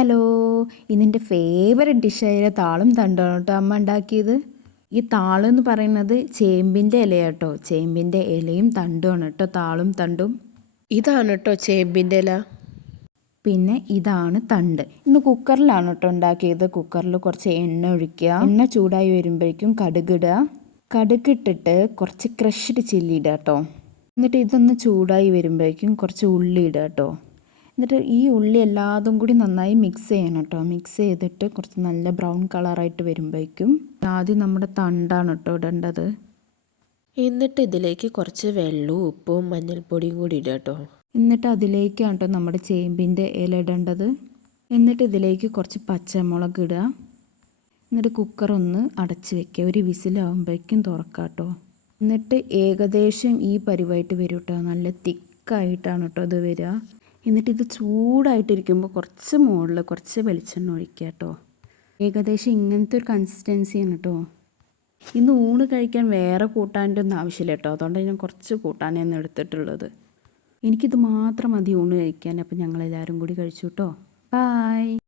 Hello, ഇന്നെൻ്റെ favourite ഡിഷായ താളും തണ്ടാണ് കേട്ടോ അമ്മ ഉണ്ടാക്കിയത്. ഈ താളെന്ന് പറയുന്നത് ചേമ്പിൻ്റെ ഇലയാട്ടോ. ചേമ്പിൻ്റെ ഇലയും തണ്ടുമാണ് കേട്ടോ താളും തണ്ടും. ഇതാണ് കേട്ടോ ചേമ്പിൻ്റെ ഇല. പിന്നെ ഇതാണ് തണ്ട്. ഇന്ന് കുക്കറിലാണ് കേട്ടോ ഉണ്ടാക്കിയത്. കുക്കറിൽ കുറച്ച് എണ്ണ ഒഴിക്കുക. എണ്ണ ചൂടായി വരുമ്പോഴേക്കും കടുകിടുക. കടുകിട്ടിട്ട് കുറച്ച് ക്രഷ്ഡ് ചില്ലി ഇടുക കേട്ടോ. എന്നിട്ട് ഇതൊന്ന് ചൂടായി വരുമ്പോഴേക്കും കുറച്ച് ഉള്ളി ഇടുക കേട്ടോ. എന്നിട്ട് ഈ ഉള്ളി എല്ലാതും കൂടി നന്നായി മിക്സ് ചെയ്യണം കേട്ടോ. മിക്സ് ചെയ്തിട്ട് കുറച്ച് നല്ല ബ്രൗൺ കളറായിട്ട് വരുമ്പോഴേക്കും ആദ്യം നമ്മുടെ തണ്ടാണ് കേട്ടോ ഇടേണ്ടത്. എന്നിട്ട് ഇതിലേക്ക് കുറച്ച് വെള്ളവും ഉപ്പും മഞ്ഞൾപ്പൊടിയും കൂടി ഇടുക കേട്ടോ. എന്നിട്ട് അതിലേക്കാണ് കേട്ടോ നമ്മുടെ ചേമ്പിൻ്റെ ഇല ഇടേണ്ടത്. എന്നിട്ട് ഇതിലേക്ക് കുറച്ച് പച്ചമുളക് ഇടുക. എന്നിട്ട് കുക്കറൊന്ന് അടച്ച് വെക്കുക. ഒരു വിസിലാവുമ്പോഴേക്കും തുറക്കാം കേട്ടോ. എന്നിട്ട് ഏകദേശം ഈ പരിവായിട്ട് വരും കേട്ടോ. നല്ല തിക്കായിട്ടാണ് കേട്ടോ ഇത് വരിക. എന്നിട്ട് ഇത് ചൂടായിട്ടിരിക്കുമ്പോൾ കുറച്ച് മുകളിൽ കുറച്ച് വെളിച്ചെണ്ണ ഒഴിക്കുക കേട്ടോ. ഏകദേശം ഇങ്ങനത്തെ ഒരു കൺസിസ്റ്റൻസിയാണ് കേട്ടോ. ഇന്ന് ഊണ് കഴിക്കാൻ വേറെ കൂട്ടാൻ്റെ ഒന്നും ആവശ്യമില്ല കേട്ടോ. അതുകൊണ്ട് ഞാൻ കുറച്ച് കൂട്ടാനാണ് എടുത്തിട്ടുള്ളത്. എനിക്കിത് മാത്രം മതി ഊണ് കഴിക്കാൻ. അപ്പോൾ ഞങ്ങളെല്ലാവരും കൂടി കഴിച്ചു കേട്ടോ. ബായ്.